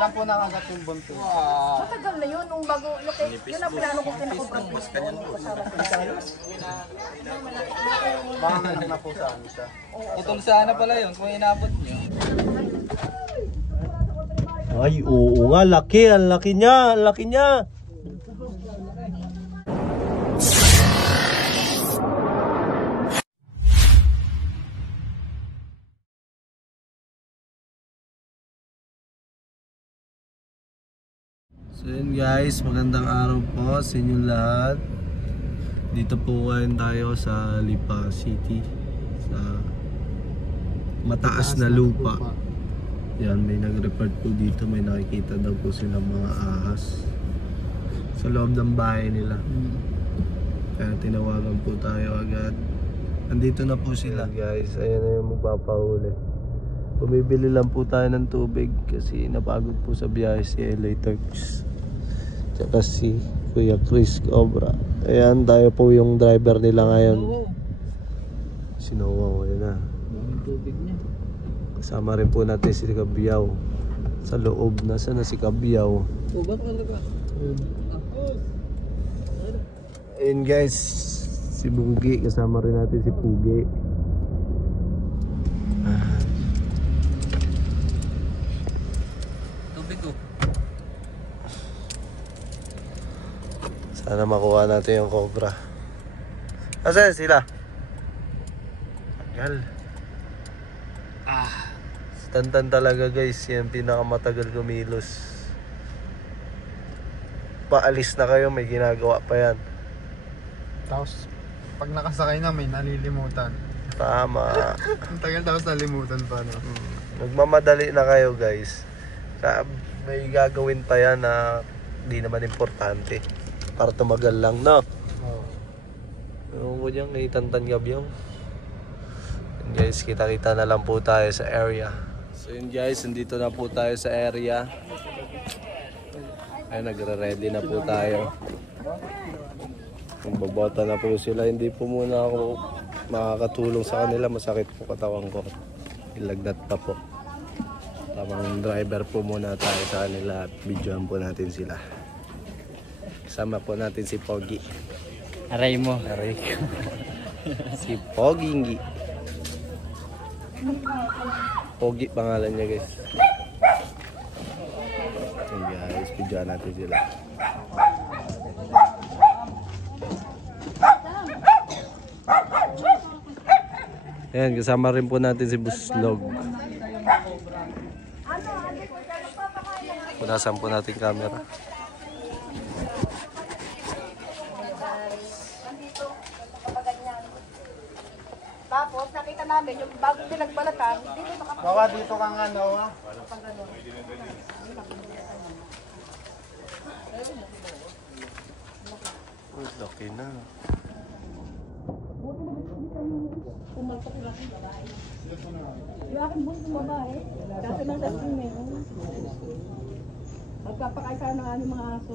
Kailan po nakagat yung buntis? Matagal na yun, nung bago, yun ang plano ko pinakobra. Baka anak na po saan siya. Putol sana pala yun kung inabot nyo. Ay, oo nga, laki, ang laki niya, ang laki niya. So yun guys, magandang araw po sa inyo lahat. Dito po ngayon tayo sa Lipa City, sa mataas na lupa. Yan, may nag-report po dito, may nakikita daw po silang mga ahas sa loob ng bahay nila. Kaya tinawagan po tayo agad. Andito na po sila guys, ayan na yung magpapahuli. Bumibili lang po tayo ng tubig kasi napagod po sa biyahe si LA Turks tsaka si Kuya Chris Cobra. Ayan, tayo po yung driver nila ngayon. Sinowaw, ayan na. Yung tubig niya. Kasama rin po natin si Kabiyaw sa loob. Nasaan na si Kabiyaw? Tubak talaga. Ayun guys, si Bugi, kasama rin natin si Pugi. Tubig ko. Sana makuha natin yung cobra. Asan sila? Tagal. Tantan talaga guys, yan pinakamatagal kumilos. Paalis na kayo, may ginagawa pa yan. Tapos, pag nakasakay na may nalilimutan. Tama. Ang tagal tapos nalimutan pa, no? Nagmamadali na kayo guys. May gagawin pa yan na di naman importante. Para tumagal lang, no? Oo. Ewan ko dyan kay Tantan Gabyaw. And guys, kita-kita na lang po tayo sa area. So yun guys, nandito na po tayo sa area. Ay, nagre-ready na po tayo. Magbabota na po sila. Hindi po muna ako makakatulong sa kanila. Masakit po katawan ko. Ilagnat pa po. Tamang driver po muna tayo sa kanila at videoan po natin sila. Kasama po natin si Pogi. Aray mo. Aray ko. Si Pogingi. Pogi pangalan niya guys. Ayan guys, videoan natin sila. Ayan, kasama rin po natin si Buslog. Punasan po natin camera. Tapos nakita namin yung bago pinagbalatan, dito nakapagbalatan. Baka dito kang ano, ha? Laki na. Yung aking buntong babae, kasi nang testing meron. Magpapakain tayo ng aming mga aso.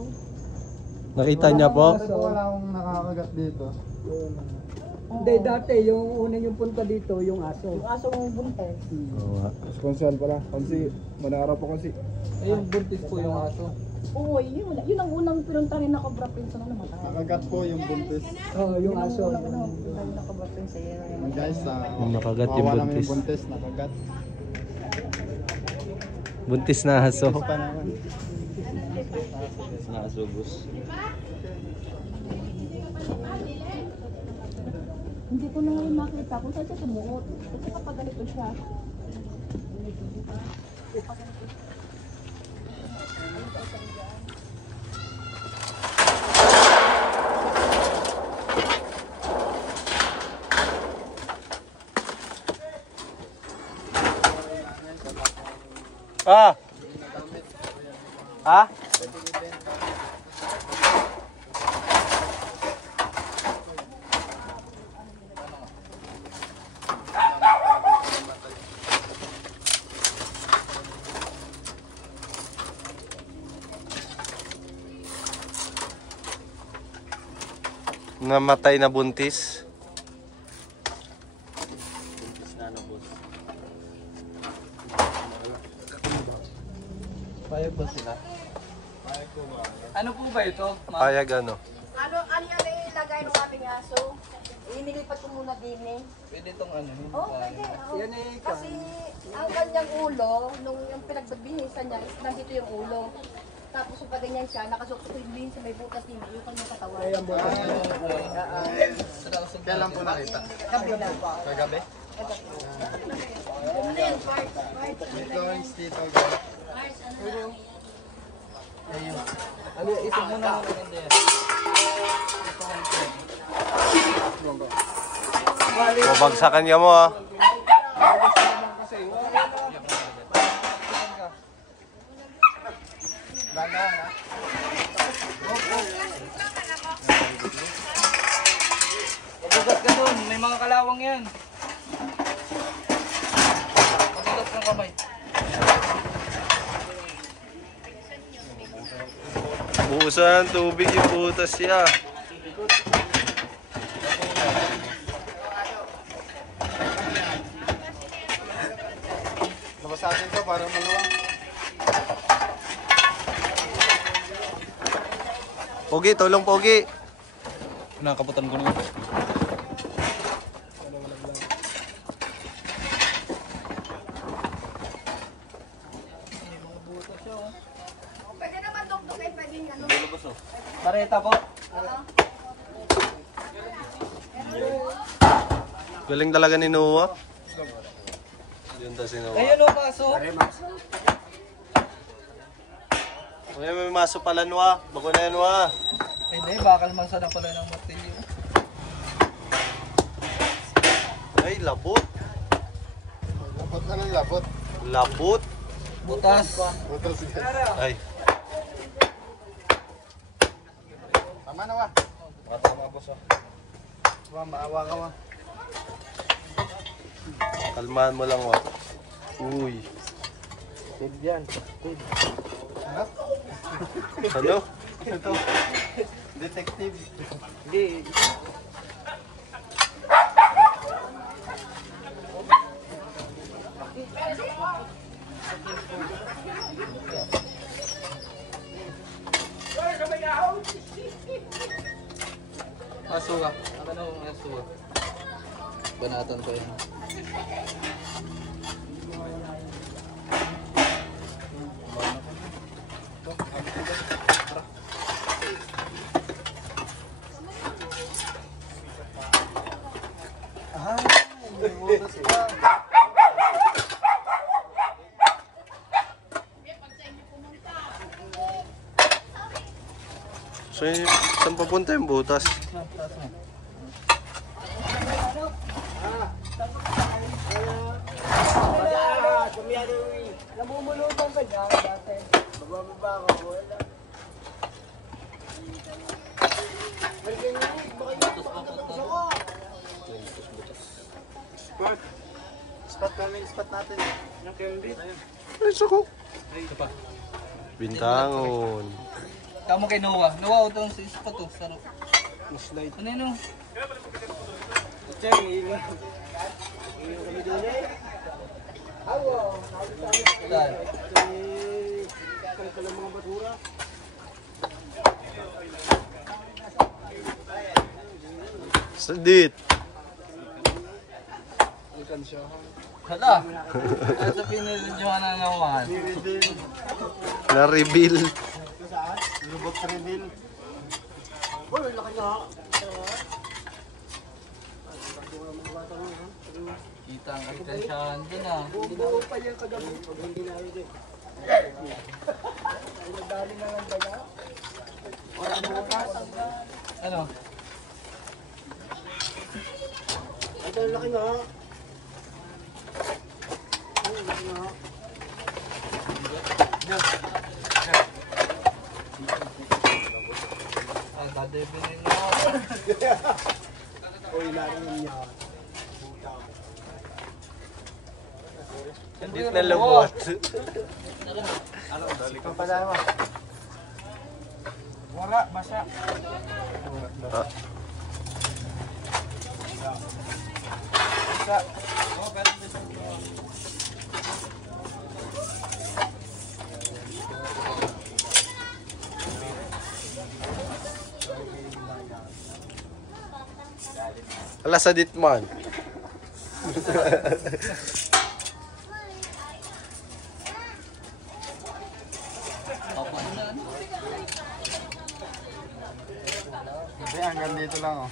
Nakita niya po? Kasi wala akong nakakagat dito. Hindi, dati yung una yung punta dito, yung aso. Yung aso mong buntes. Oo. Sponsor pala. Kasi, manarap po kasi. Ayun, buntis po yung aso. Oo, yun ang unang pinunta rin na Cobra Prince na namatay. Nakagat po yung buntis. Oo, yung aso. Unang pinunta rin na Cobra Prince yun. Guys, Yung nakagat yung kawawa namin buntis. buntis. Nakagat. Buntis na aso. Pa naman. Nakasubos. Hindi ko na ngayon makita kung saan siya tumuot. Kasi kapag ganito siya. Ah! Ha? Namatay na buntis. Payag ba sila? Ano po ba ito? Payag ano? Ano yan yung ilagay ng aming aso? Inilipat ko muna din eh. Pwede itong ano? Oo, pwede. oo. Yan eh, Kasi ang kanyang ulo, nung yung pinagbibinisan niya, is nandito yung ulo. Tapos yung paganyan siya, nakasukso din sa may butas niya, yung kanyang katawan. Kailan po nakita? Kabila. Kagabi? Ano yan, Bart? Bart, Florence dito. Ano, isa muna ako hindi. Mabagsakan niya mo ah. Pagugat ka doon, may mga kalawang yan. Pagugat ng kamay. Buhusan ng tubig yung butas siya. Nabasakin ko para maluwang. Pogi, tulong Pogi. Nakaputan ko naman. Pwede naman dukdukin, pwede yung ano. Pareta po. Galing talaga ni Noah. Yun daw si Noah. Ayun o, paso. May maso pala Noah. Bago na yan Noah. Hindi, bakal masa na pala ng martilyo. Ay, labot. Lapot na ng lapot. Labot. Butas. Butas yan. Ay, Tama na wa. Tama boss ah. Wa, maawa ka wa. kalmahan mo lang Noah. Uy. Ano? Ano? Ito. Detective. Hindi. Aso ka. Ano ang aso ka? Banatan ko yan. So, saan papunta yung butas? Namumulutan ka dyan dati. Bababa ako, wala. Spot. Spot namin, spot natin. Yung Kevin. Ay, sako. Ito pa. Bintangon. Tama kay Noah. Noah, ito ang spot to. Sarap. Slide. Ano yun? Check, ingat. Saan? Sadit. Hala! Ano sa pinilidyohan na naman? Na-reveal. Lubot sa reveal. Kita ang atensyahan dun ah. Bubuo pa yan kagabi. Pag hindi na rin eh. Ay, nagdali na ng daga. Ano? Ang laki nga. Ang laki nga. Ay, dadebinin mo. Uy, narinig niya. Hindi na labot. Papadama. Wala, basa. Ah, Ala sa ditman. Hindi, hanggang dito lang oh.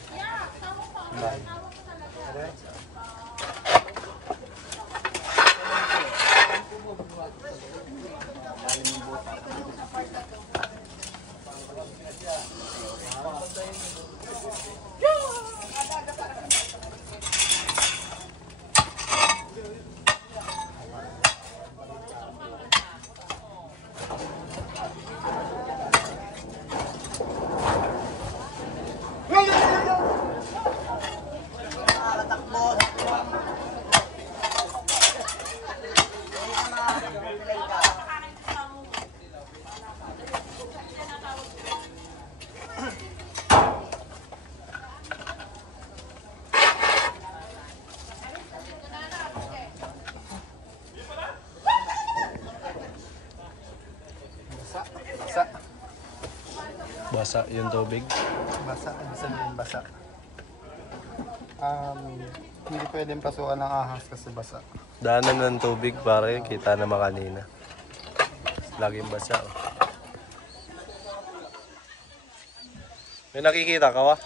Basa. Basa yung tubig. Basa. Ibig sabihin basa. Hindi pwedeng pasukan ng ahas kasi basa. Daanan ng tubig pare, kita naman kanina. Laging basa. Oh. May nakikita ka wa?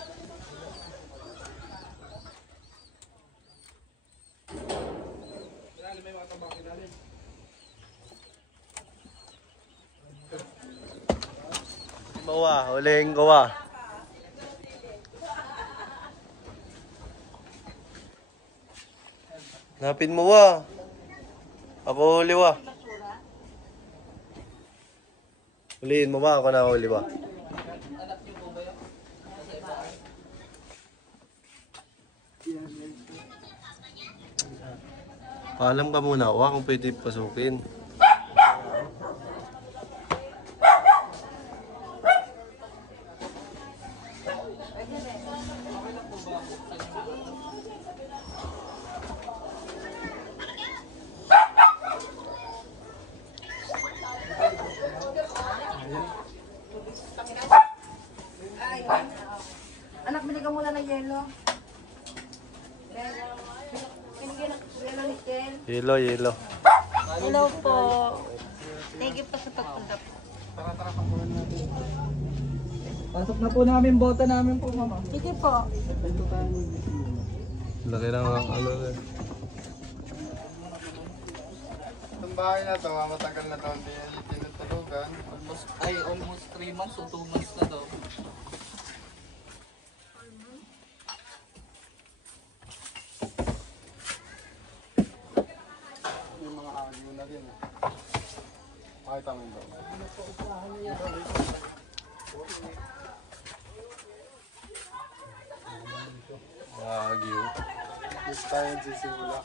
Bawa, huling gawa. Napin mo wa. Ako huli wa. Huliin mo ba? Ako na huli ba? Paalam ka muna, wa kung pwede pasukin. Anak, binigyan mo lang ng yelo. Binigyan ng yelo ni Ken. Yelo, yelo. Hello po. Thank you po sa pagpunta po. Pasok na po namin bota namin po, mama. Sige po. Laki lang ang ano eh. Itong bahay na to, matagal na to, hindi tinutulugan. Almost 3 months o 2 months na daw. Yung mga agyo na rin. Pakita mo ito. Wagyu. Gusto tayo sisimula.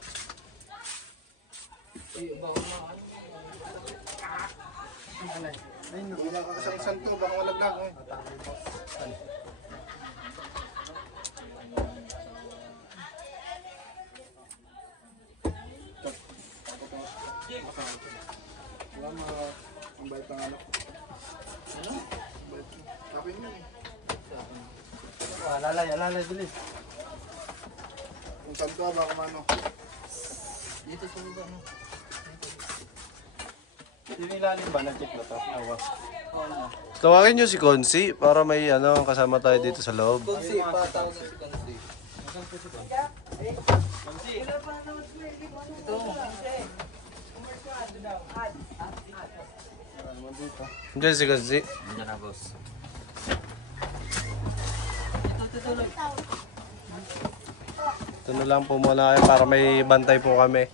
Ay, wala ka kasang to, baka walaglag. Wala mga ang bait ng anak. Ano? Kapin yun eh. Alalay, bilis. Kung saan to, baka mano. Dito sa lugar mo. Sinilalim ba? Nag-check na to? Awa. Tawagin nyo si Konsi para may ano kasama tayo dito sa loob. Konsi, patawag na si Konsi. Ito mo. Dito. Diyan si Konsi. Nandiyan na, boss. Ito na lang po muna kayo para may bantay po kami.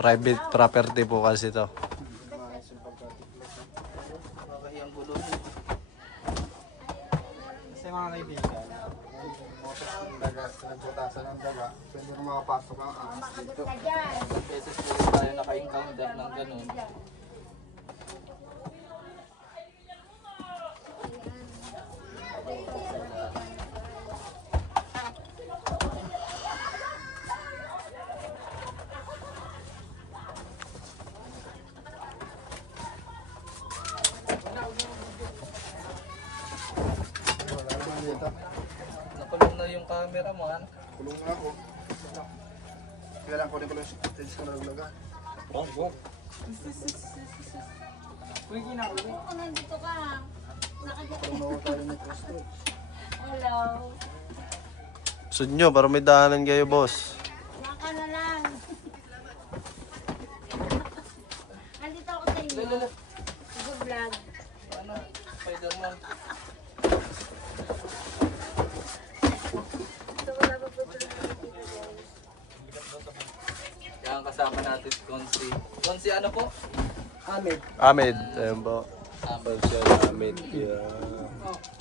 Private property po kasi to. Makakahiyang gulo. Kasi mga kaibigan, nagbutasan ng daga, pwede na makapasok ang ahas dito. Ilang beses po rin tayo naka-encounter ng ganun. Wala naman dito. yung camera mo, ano? Kulong nga ako. Kaya lang kunin ko lang yung stage ko na lulagan. Oh, nandito ka. Parang nawa tayo ng posto. Hello. Gusto nyo, para may daanan kayo, boss. Naka na lang. Nandito ako sa inyo. Nag-vlog. Ano? Spider-Man. Ito wala pa po tuloy dito, guys. Yan kasama natin si Konsi. Konsi ano po? Ahmed. Ayan po. Pansyan Ahmed. Yeah.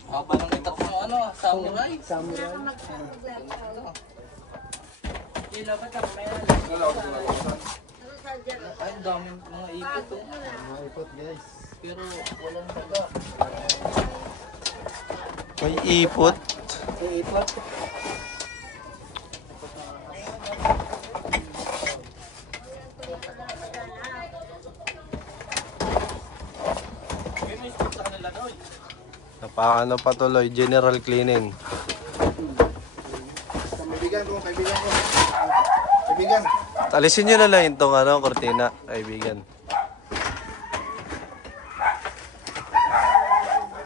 Haba ng itak mo, ano? Samurai. Wala kang mag-vlog. Hila ba ka? May Ano sa dyan? Ay, ang daming mga ipot oh. Mga ipot guys. Pero walang baga. May ipot. Napakano pa tuloy, general cleaning. Kaibigan ko. Kaibigan. Alisin nyo na lang itong ano, kortina, kaibigan.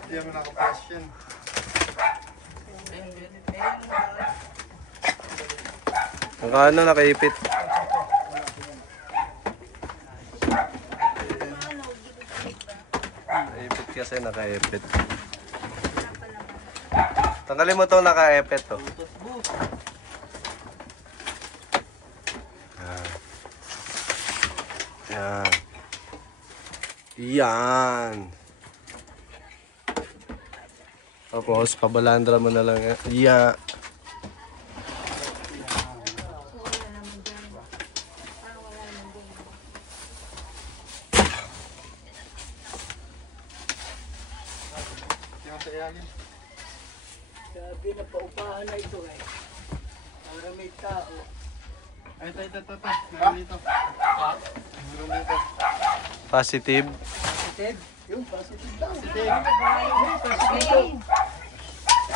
Hindi naman ako question. Ang ano, nakaipit. Nakaipit kasi, nakaipit. Tanggalin mo itong nakaipit to. Yan. Yan. Tapos, pabalandra mo na lang. Yeah. Yan sa iyanin. Sabi na paupahan na ito eh. Para may tao. Ay, ito. Meron dito. Meron dito. Positive. Positive? Yung positive daw.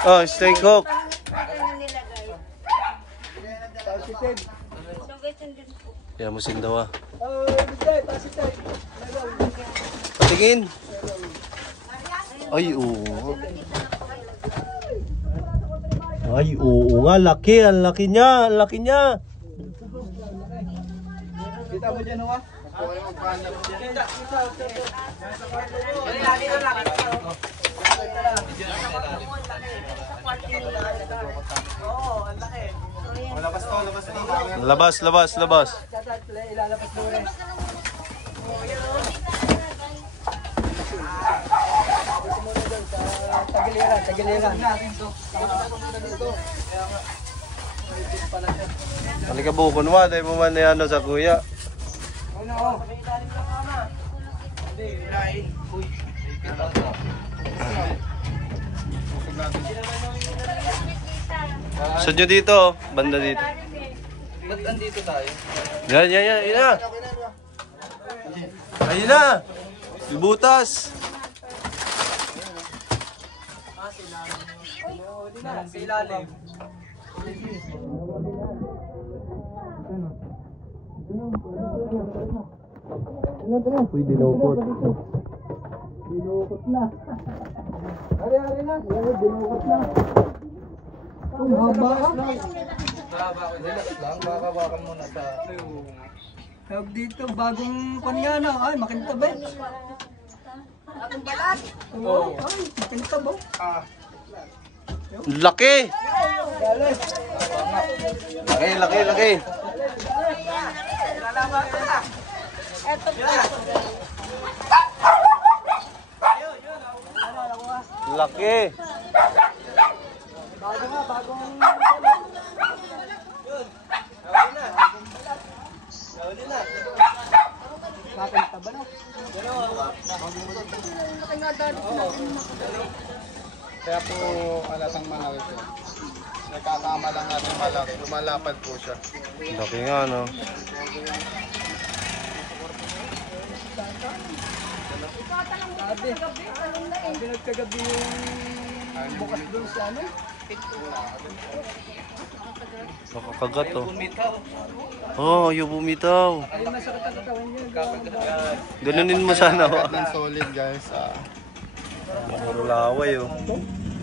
Oh, steak hook. Ano nilagay? Positive. So guys, nandun po. Yan mo sindaw ah. Oh, bigay, positive. Patingin. Ay, oo. Ay, oo nga. Laki. Ang laki niya. Ang laki niya. Kita mo dyan, Noah? Ako yung magpahanap dyan. Labas. Ilalabas mo rin. Tagiliran. Halika bukon mo. Dahil mo man na ano sa kuya. Gusto nyo dito. Banda dito. Ba't andito tayo? Yan. Ayun na. Ayun na. Ibutas. Sa ilalim. Uy, dinukot. Dinukot na. Ari na. Dinukot na. Ang haba ka. Baba ko relax lang. Baka muna sa... Tawag dito, bagong kanya na. Ay, makintabay. Akong balat. Oo. Ay, makintabay. Laki. Laki. Eto po. Laki. Kaya po alatang malaki siya. Nagkakama lang natin malaki. Lumalapad po siya. Laki nga, no? Sabi nagkagabi yung bukas doon sa ano. Nakakagat oh. Oh, ayaw bumitaw. Ay, masakit ang katawan niya. Ganunin mo sana oh. Ng solid guys. Puro laway oh.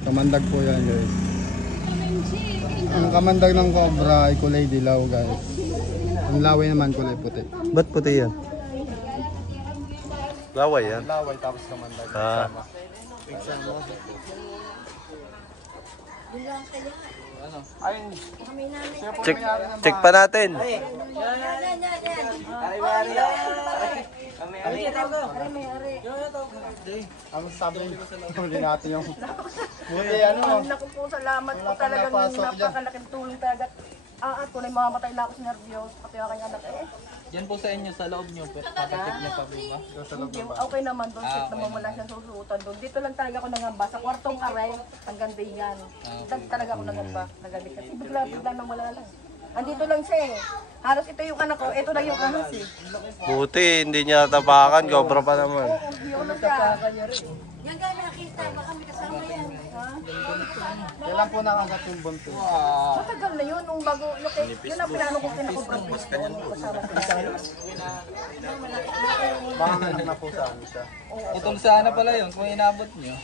Kamandag po yan guys. Ang kamandag ng cobra ay kulay dilaw guys. Ang laway naman kulay puti. Ba't puti yan? Laway yan? Laway tapos kamandag. Ah. Check pa natin. Ang sabi, huli natin yung buti Naku po, salamat po talagang napakalaking tulong talaga. Ako na mamamatay na ako sa nervyos, pati aking anak Yan po sa inyo, sa loob nyo. Papatik niya pa po ba? Hindi, okay naman doon, safe naman wala siyang susuotan doon. Dito lang talaga ako nangamba, sa kwartong aray, hanggang dayan. Talaga ako nangamba, nagabi kasi bigla nang wala lang. Andito lang siya eh. Halos ito yung anak ko, ito lang yung ahas eh. Buti, hindi niya tapakan. Cobra pa naman. Yun na siya. Yan gano'n nakita, baka may kasama yan. Kailan po nakagat yung bunto? Matagal na yun, nung bago, yun ang plano ko pinakubra ko. Kasama ko siya. Baka anak na po sa ano siya. Utol sana pala yun kung inabot nyo.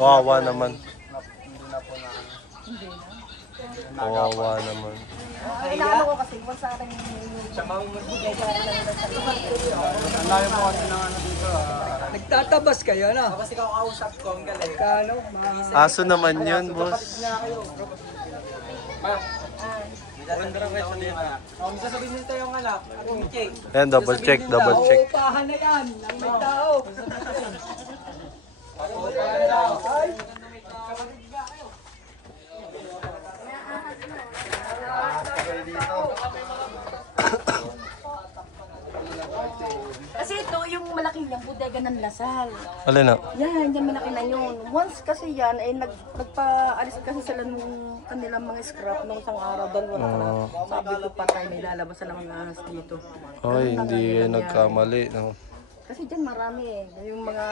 Kawawa naman. Hindi na po na ano. Kawawa naman. Inaano ko kasi, iwan sa akin yung Ang layo po kasi ng ano dito. Nagtatabas kayo, ano? Kasi kakausap ko, ang galing. Kano? Aso naman yun, boss. Sasabihin nito yung anak. Yan, double check, double check. Upahan na yan, ang may tao. Kasi ito, yung malaking yung bodega ng Lasal. Alin na? Yan, yan malaki na yun. Once kasi yan, ay nagpaalis kasi sila nung kanilang mga scrap nung isang araw, dalawa na. Sabi ko patay, may lalabas na mga ahas dito. Ay, hindi nagkamali. No? Kasi dyan marami eh. Yung mga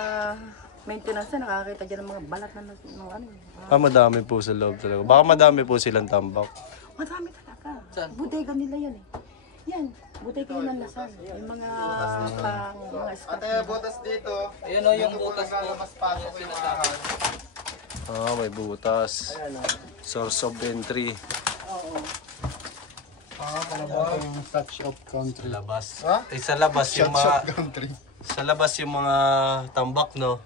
maintenance na nakakita dyan ng mga balat na ano. Madami po sa loob talaga. Baka madami po silang tambak. Madami talaga. Bodega nila yan eh. Yan, bodega yun ng Lasal. Yung mga mga scrap. Ate, butas dito. Ayan o yung butas po. Pasok yung mga ahas. May butas. Source of entry. Yung touch of country. Labas. Ha? Sa labas yung Touch mga... of country. Sa labas yung mga tambak, no?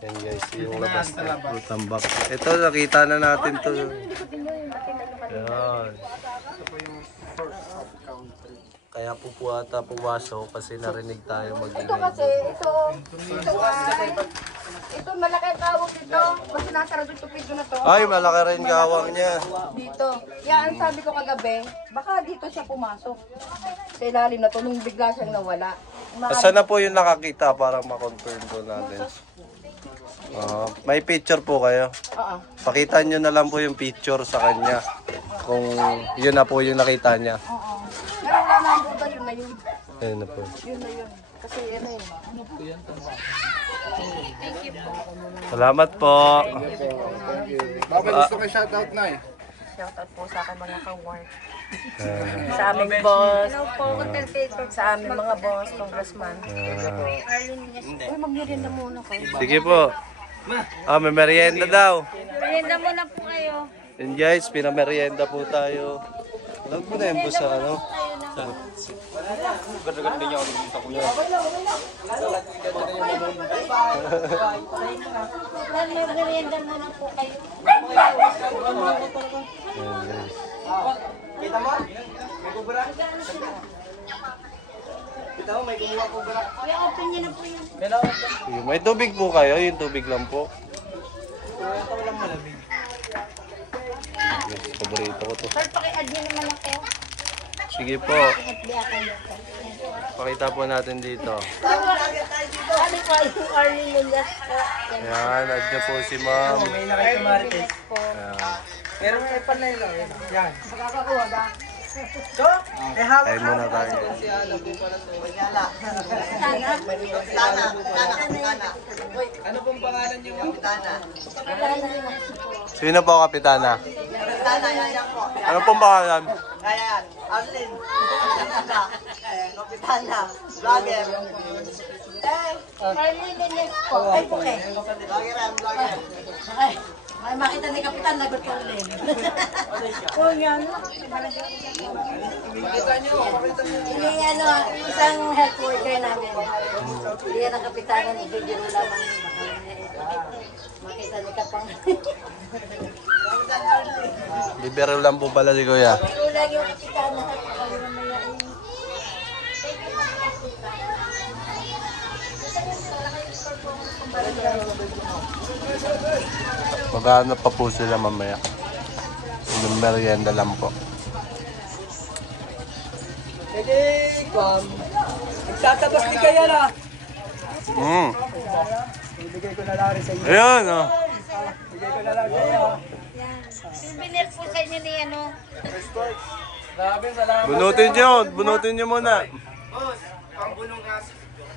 Yan guys, yung labas na yung tambak. Ito, nakita na natin to. Yan. Ito po yung source of country. Kaya po po ata pumasok kasi narinig tayo Ito mag-ingay. kasi, ito malaki ang kawak dito. Kasi nasarado yung tupid ko na to. Ay, malaki rin kawang niya. Dito. Yan, sabi ko kagabi, baka dito siya pumasok. Sa ilalim na to, nung bigla siyang nawala. Saan na po yung nakakita para ma-confirm po natin? May picture po kayo. Oo. Pakita nyo na lang po yung picture sa kanya. Kung yun na po yung nakita niya. Oo. Pero wala na ang buta, yun na yun. Ayun na po. Yun na yun. Kasi ano yun. Salamat po. Bakit gusto ko shoutout na eh? Shoutout po sa akin mga ka-work. Sa aming boss. Sa aming mga boss, congressman. Uy, mag-merienda muna kayo. Sige po. May merienda daw. Merienda muna po kayo. And guys, pinamerienda po tayo. Alam mo na yun po sa ano? Ganda-ganda niya ako nagpunta ko yan. Merienda muna po kayo. Kita mo? May kubura? Kita mo, may kumuha kubura. Kuya, open niyo na po yan. May tubig po kayo, yung tubig lang po. Yes, paborito ko to. Sir, paki-add niyo naman ako. Sige po, Paki-add ako. pakita po natin dito. Ano po yung Arlene Nunez po? Ayan, add niyo po si ma'am. May nakita Marites. Ayan. Pero may panay lang. Yan. Makakakuha ba? Kain muna tayo. Ano pong pangalan niyo? Sino po, Kapitana? Ano pong pangalan? Ayan, Arlene. Kapitana. Vlogger. Marlene po. Ay, buke. Vlogger yan, vlogger. Ay, makita ni Kapitan, lagot ko rin. Ini ano, isang health worker namin. Iyan ang Kapitanan, ibigiro lamang. Makita ni Kapang. Bibiro lang po pala si Kuya. Biro lang yung Kapitanan. Ay, mamaya Maghanap pa po sila mamaya. Yung merienda lang po. Pwede, nagtatabas di kaya na. Ibigay ko na lang rin sa inyo. Ayun, oh. Ibigay ko na lang sa inyo. Souvenir po sa inyo ni ano. Maraming salamat. Bunutin nyo muna.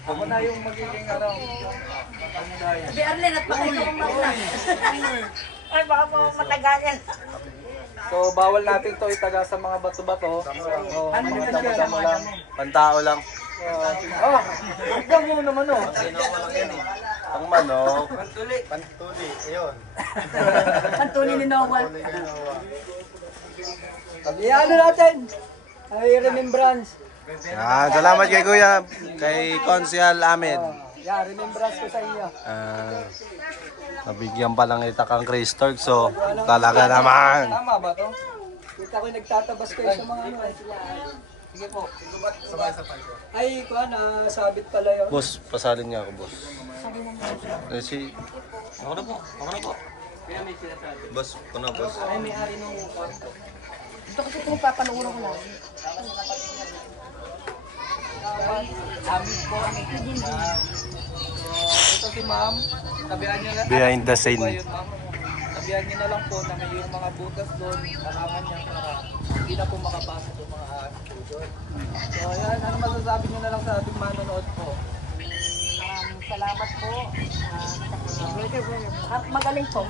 Ako na yung magiging ano. Sabi Arlen at pakita kong magla. Ay, baka po matagalan. So, bawal natin to itaga sa mga bato-bato. So, mga damo-damo lang. Pantao lang. Oh, huwag mo naman oh. Ang manok. Pantuli, ayun. Pantuli ni Noel. Ano natin? Ay, remembrance. Yan, salamat kay Kuya. Kay Konsyal Ahmed. Yan, remembrance ko sa inyo. Nabigyan pa lang kita kang Chris Tork, so talaga naman. Tama ba to? Kita ko nagtatabas kayo sa mga ano. Sige po. Ay, kuha na, sabit pala yun. Boss, pasalin niya ako, boss. Si... Ako na po. Boss, ako na, boss. Ay, may-ari nung kwarto. Ito kasi kung papanuuro ko lang. Amin po. Ito si ma'am. Tabihan niyo na. Behind the scene. Yun, ma'am. Tabihan niyo na lang po na may yung mga butas doon. Kailangan niya para hindi na po makapasok yung mga doon. So, ayan. Ano masasabi niyo na lang sa ating manonood po? Maraming salamat po. Magaling po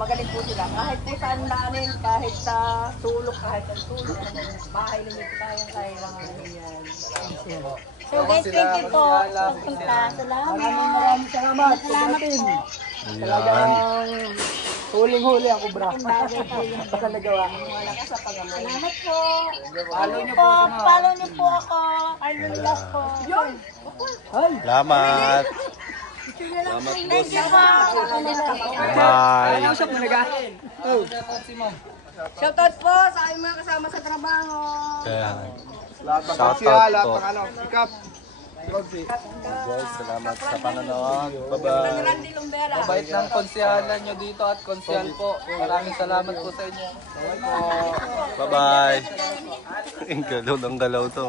sila. Kahit po saan namin, kahit sa sulok, kahit sa sulok, bahay lumit tayo tayo lang yan. So guys, thank you po. Pagpunta. Salamat. Maraming salamat. Pagdating. Yan. Huling-huli ako, bra. Baka nagawa. Salamat po. Follow niyo po si ma'am. Follow niyo po ako. Arlen Gas po. Ay, Salamat. Thank you po. Bye. usap mo naga. Oh. Si ma'am. Shoutout po sa aming mga kasama sa trabaho. Shout out po. Guys, salamat sa panonood. Bye-bye. Randy Lumbera. Mabait ng konsyalan nyo dito at konsyal po. Maraming salamat po sa inyo. Bye-bye. Ang galaw ng galaw to.